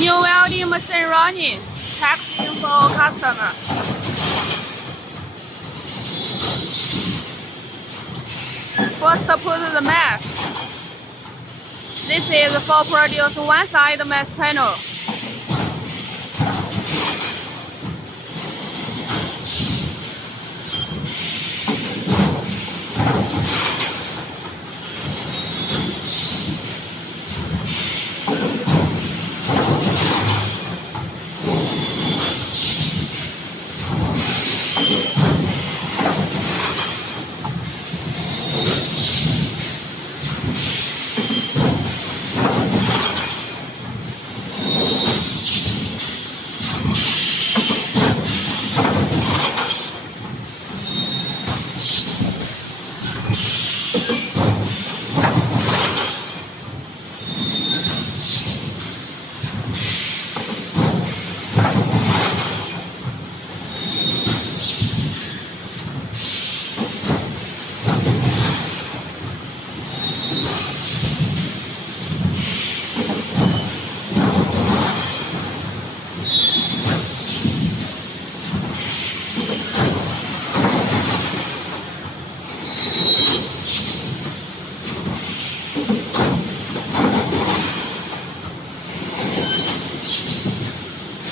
New welding machine running. Packaging for customer. First put the mesh. This is for produce one side mesh panel.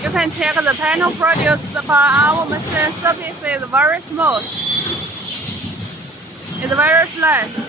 You can check the panel produced by our machine. Surface is very smooth. It's very flat.